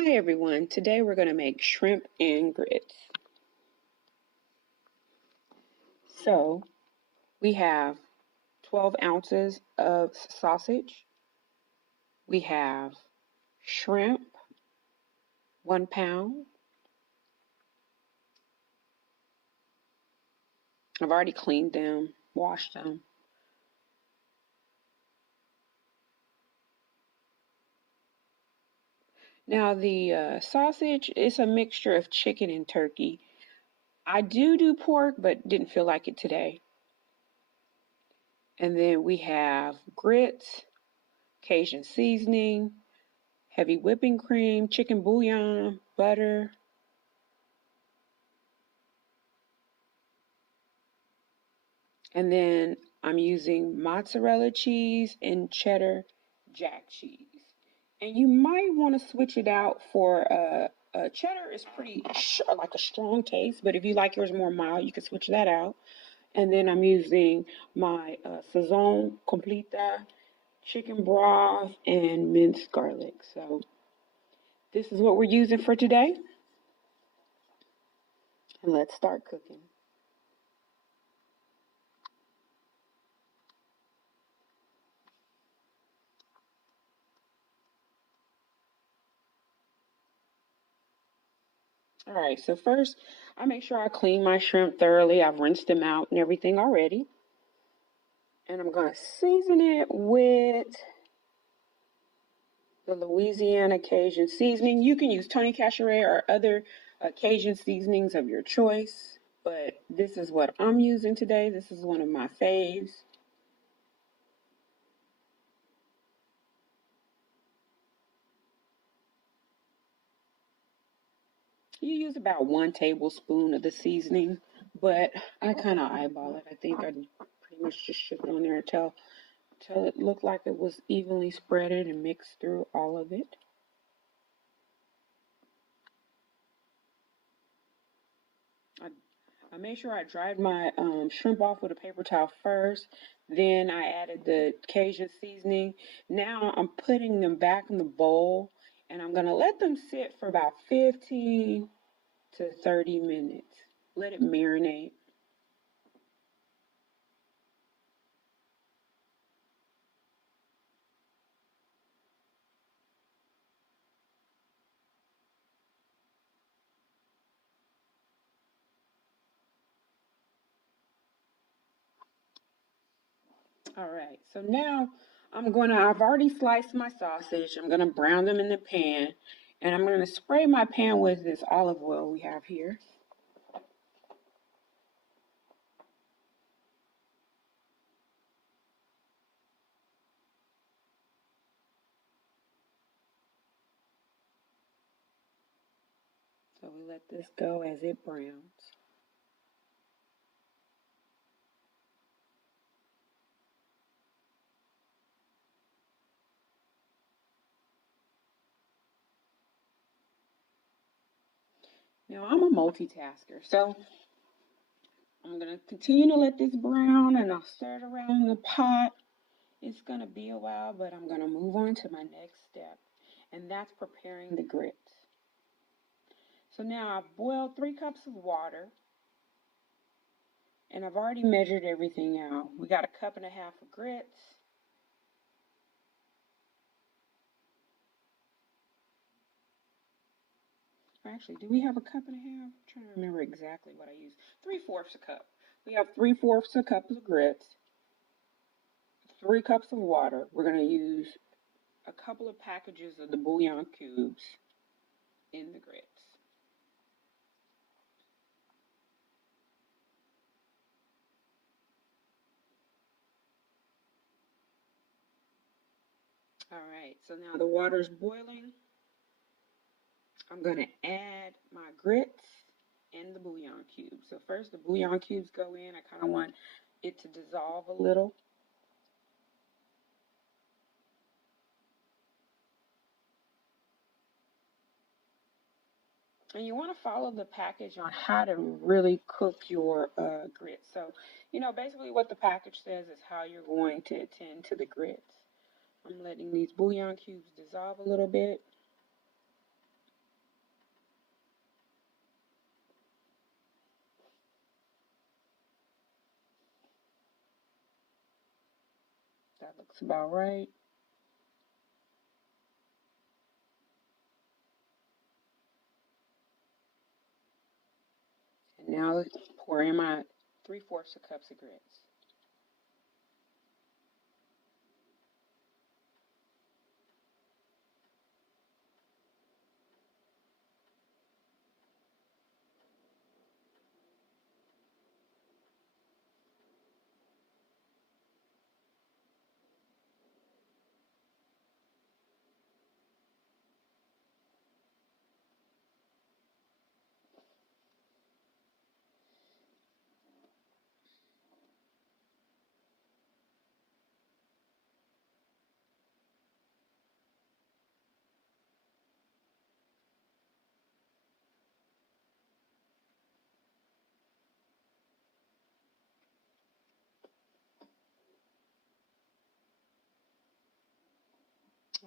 Hi everyone, today we're going to make shrimp and grits. So we have 12 ounces of sausage, we have shrimp, 1 pound. I've already cleaned them, washed them. Now the sausage is a mixture of chicken and turkey. I do pork, but didn't feel like it today. And then we have grits, Cajun seasoning, heavy whipping cream, chicken bouillon, butter. And then I'm using mozzarella cheese and cheddar jack cheese. And you might want to switch it out for cheddar is pretty like a strong taste, but if you like yours more mild, you can switch that out. And then I'm using my sazon completa, chicken broth, and minced garlic. So this is what we're using for today. And let's start cooking. All right, so first I make sure I clean my shrimp thoroughly. I've rinsed them out and everything already. And I'm going to season it with the Louisiana Cajun seasoning. You can use Tony Cacheray or other Cajun seasonings of your choice, but this is what I'm using today. This is one of my faves. You use about 1 tablespoon of the seasoning, but I kind of eyeball it. I think I pretty much just shook it on there until it looked like it was evenly spreaded and mixed through all of it. I made sure I dried my shrimp off with a paper towel first. Then I added the Cajun seasoning. Now I'm putting them back in the bowl and I'm going to let them sit for about 15 to 30 minutes. Let it marinate. All right, so now I've already sliced my sausage. I'm going to brown them in the pan and I'm going to spray my pan with this olive oil we have here. So we let this go as it browns. Now I'm a multitasker, so I'm going to continue to let this brown and I'll stir it around in the pot. It's going to be a while, but I'm going to move on to my next step, and that's preparing the grits. So now I've boiled 3 cups of water, and I've already measured everything out. We got 1.5 cups of grits. Actually, do we have 1.5 cups? I'm trying to remember exactly what I used. 3/4 a cup. We have 3/4 a cup of grits, 3 cups of water. We're going to use a couple of packages of the bouillon cubes in the grits. All right, so now the water's boiling. I'm going to add my grits and the bouillon cubes. So first the bouillon cubes go in. I kind of want it to dissolve a little. And you want to follow the package on how to really cook your grits. So, basically what the package says is how you're going to attend to the grits. I'm letting these bouillon cubes dissolve a little bit. looks about right. And now pour in my 3/4 cups of grits.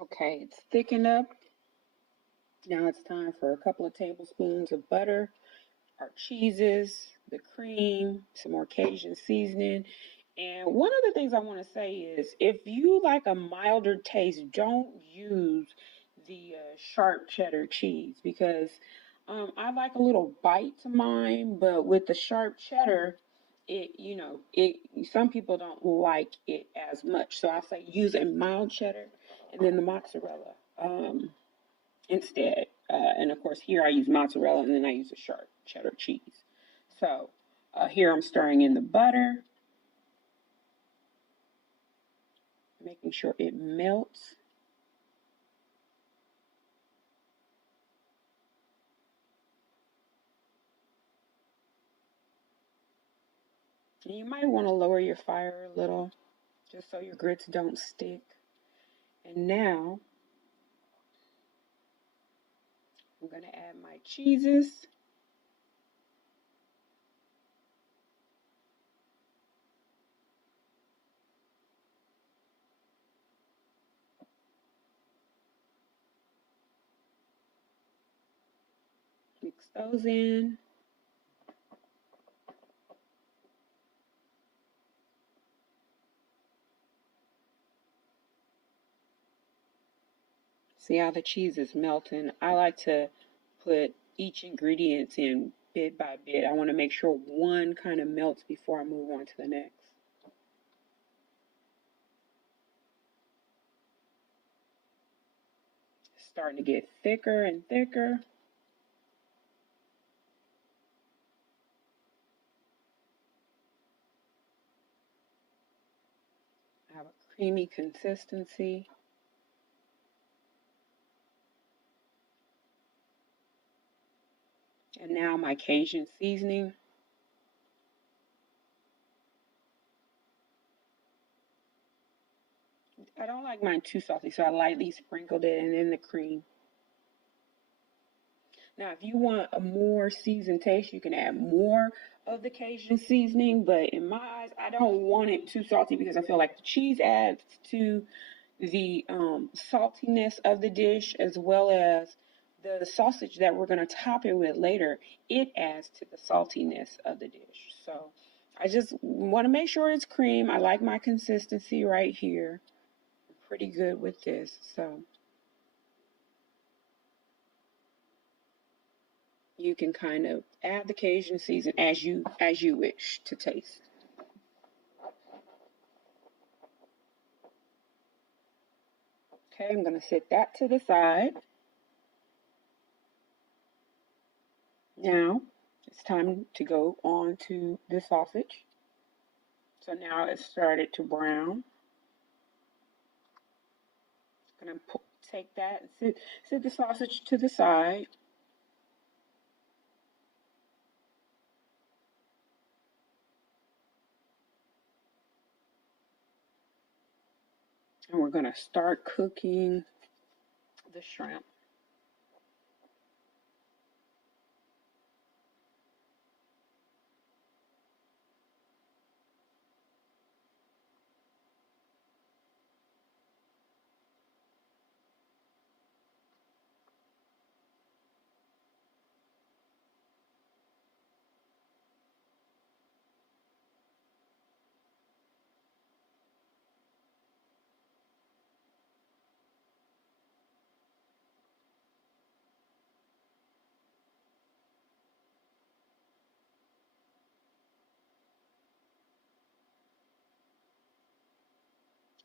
Okay, it's thickened up. Now it's time for a couple of tablespoons of butter, our cheeses, the cream, some more Cajun seasoning. And one of the things I want to say is if you like a milder taste, don't use the sharp cheddar cheese because I like a little bite to mine, but with the sharp cheddar, it some people don't like it as much. So I say use a mild cheddar and then the mozzarella. Instead. And of course, here I use mozzarella and then I use a sharp cheddar cheese. So here I'm stirring in the butter, making sure it melts. And you might want to lower your fire a little just so your grits don't stick. And now I'm going to add my cheeses. Mix those in. See how the cheese is melting? I like to put each ingredient in bit by bit. I want to make sure one kind of melts before I move on to the next. It's starting to get thicker and thicker. I have a creamy consistency. And now my Cajun seasoning. I don't like mine too salty, so I lightly sprinkled it and then the cream. Now, if you want a more seasoned taste, you can add more of the Cajun seasoning, but in my eyes, I don't want it too salty because I feel like the cheese adds to the saltiness of the dish as well as the sausage that we're going to top it with later. It adds to the saltiness of the dish. So I just want to make sure it's cream. I like my consistency right here. I'm pretty good with this. So you can kind of add the Cajun season as you wish to taste. Okay, I'm going to set that to the side. Now it's time to go on to the sausage. So now it's started to brown. I'm going to take that and set the sausage to the side. And we're going to start cooking the shrimp.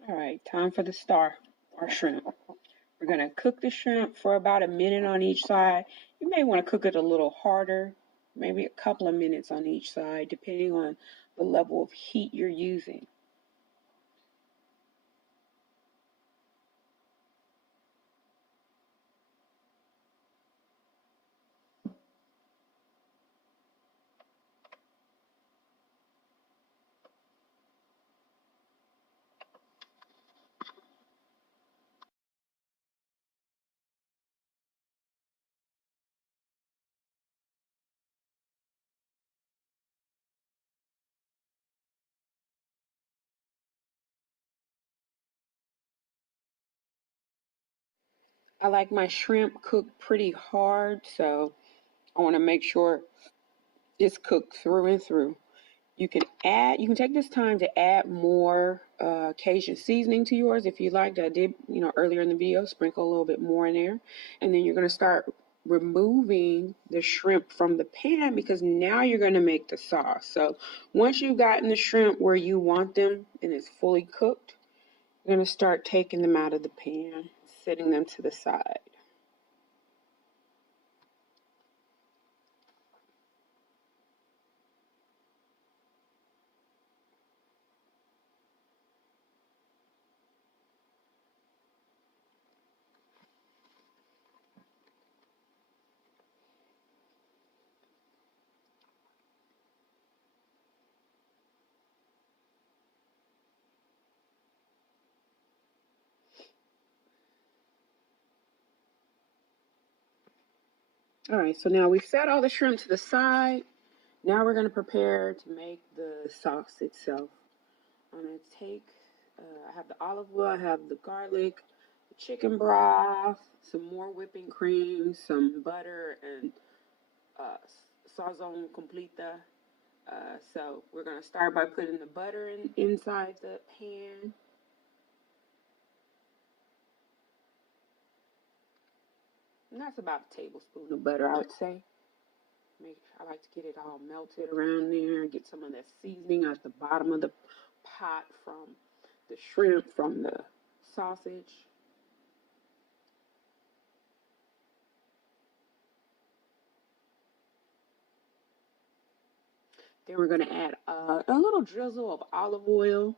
All right, time for the star, our shrimp. We're gonna cook the shrimp for about a minute on each side. You may want to cook it a little harder, maybe a couple of minutes on each side, depending on the level of heat you're using. I like my shrimp cooked pretty hard, so I want to make sure it's cooked through and through. You can take this time to add more Cajun seasoning to yours if you like. I did, earlier in the video, sprinkle a little bit more in there. And then you're going to start removing the shrimp from the pan because now you're going to make the sauce. So once you've gotten the shrimp where you want them and it's fully cooked, you're going to start taking them out of the pan, setting them to the side. All right, so now we've set all the shrimp to the side. Now we're going to prepare to make the sauce itself. I'm going to take, I have the olive oil, I have the garlic, the chicken broth, some more whipping cream, some butter, and sazon completa. So we're going to start by putting the butter inside the pan. And that's about a tablespoon of butter, I would say. I like to get it all melted around there, get some of that seasoning at the bottom of the pot from the shrimp, from the sausage. Then we're going to add a little drizzle of olive oil.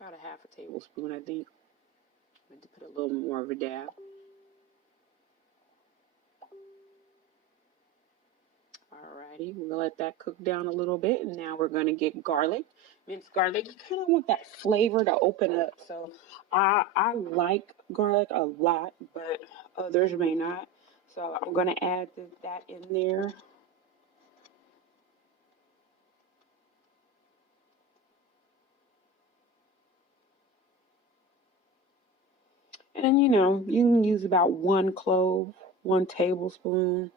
About a half a tablespoon, I think. I need to put a little more of a dab. Alrighty, we'll let that cook down a little bit, and now we're going to get garlic, minced garlic. You kind of want that flavor to open up. So I like garlic a lot, but others may not. So I'm going to add that in there. And then, you can use about one clove, 1 tablespoon.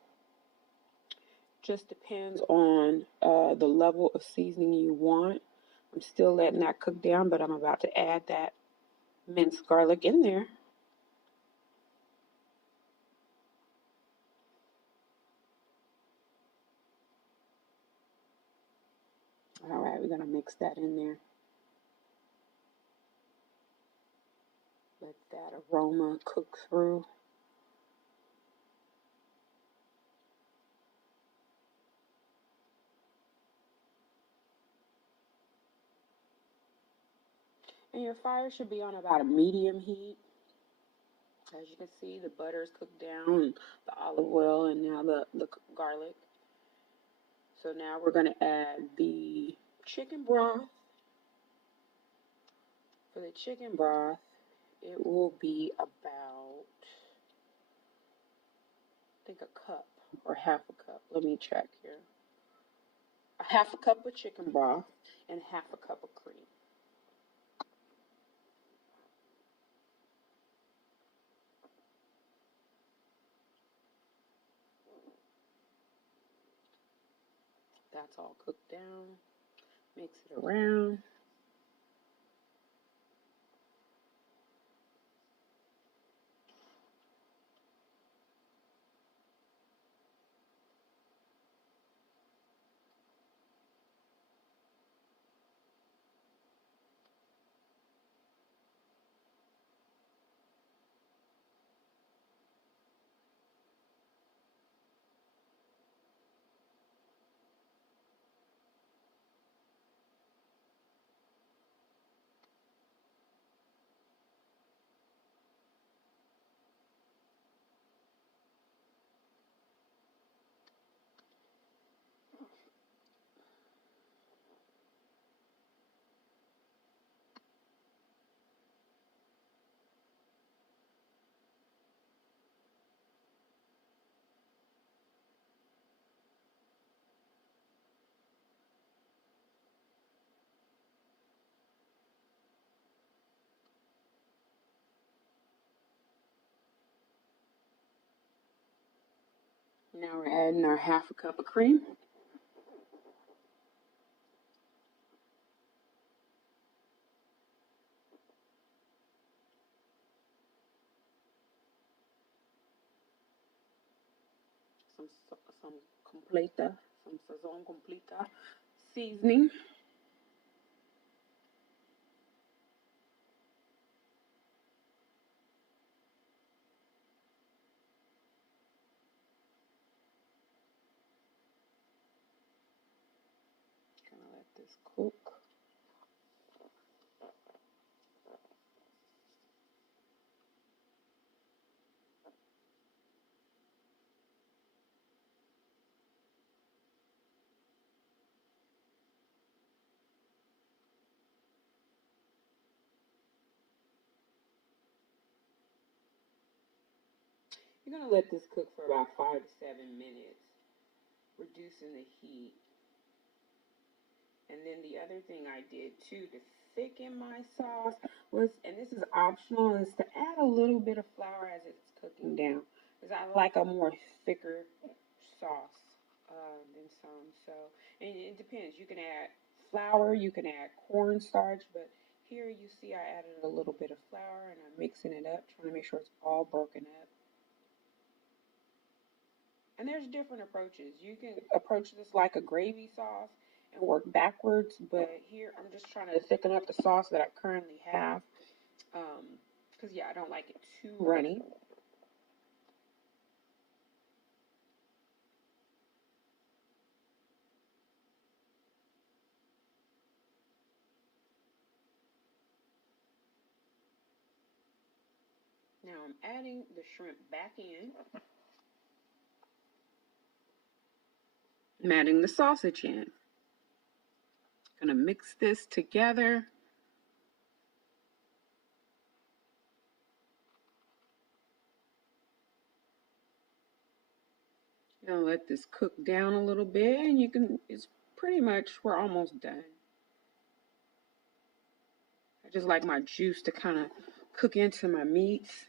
Just depends on the level of seasoning you want. I'm still letting that cook down, but I'm about to add that minced garlic in there. All right, we're going to mix that in there. Let that aroma cook through. And your fire should be on about a medium heat. As you can see, the butter is cooked down, the olive oil, and now the garlic. So now we're going to add the chicken broth. For the chicken broth, it will be about, I think, a cup or half a cup. Let me check here. A half a cup of chicken broth and half a cup of cream. That's all cooked down. Mix it around. Now we're adding our 1/2 cup of cream. Some completa, some sazon completa seasoning. Gonna let this cook. You're gonna let this cook for about 5 to 7 minutes, reducing the heat. And then the other thing I did too to thicken my sauce was, and this is optional, is to add a little bit of flour as it's cooking down, because I like a more thicker sauce than some. So, and it depends. You can add flour, you can add cornstarch, but here you see I added a little bit of flour and I'm mixing it up, trying to make sure it's all broken up. And there's different approaches. You can approach this like a gravy sauce and work backwards, but here I'm just trying to thicken up the sauce that I currently have. Because, yeah, I don't like it too runny. Now I'm adding the shrimp back in. I'm adding the sausage in. Gonna mix this together. Gonna let this cook down a little bit, and it's pretty much, we're almost done. I just like my juice to kind of cook into my meats.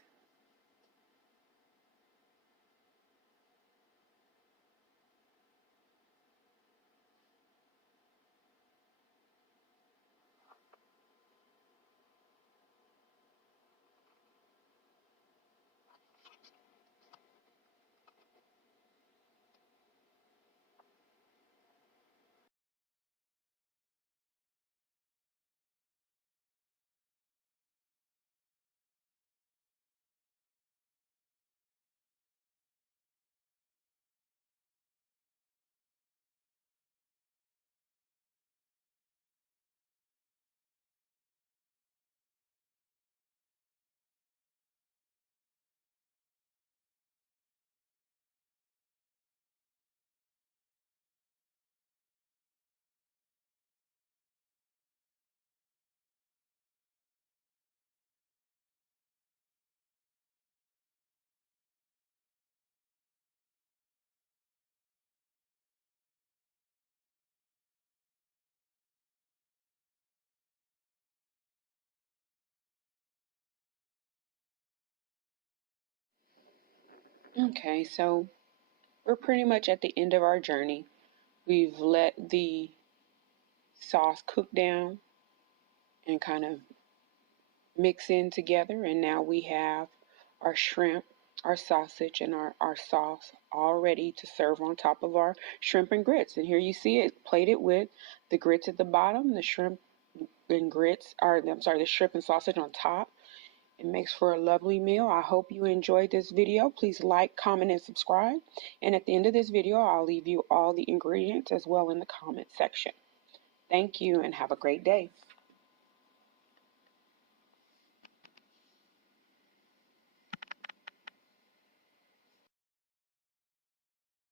Okay, so we're pretty much at the end of our journey. We've let the sauce cook down and kind of mix in together, and now we have our shrimp, our sausage, and our sauce all ready to serve on top of our shrimp and grits. And here you see it plated with the grits at the bottom, the shrimp and grits, or I'm sorry, the shrimp and sausage on top. It makes for a lovely meal. I hope you enjoyed this video. Please like, comment, and subscribe. And at the end of this video, I'll leave you all the ingredients as well in the comment section. Thank you and have a great day.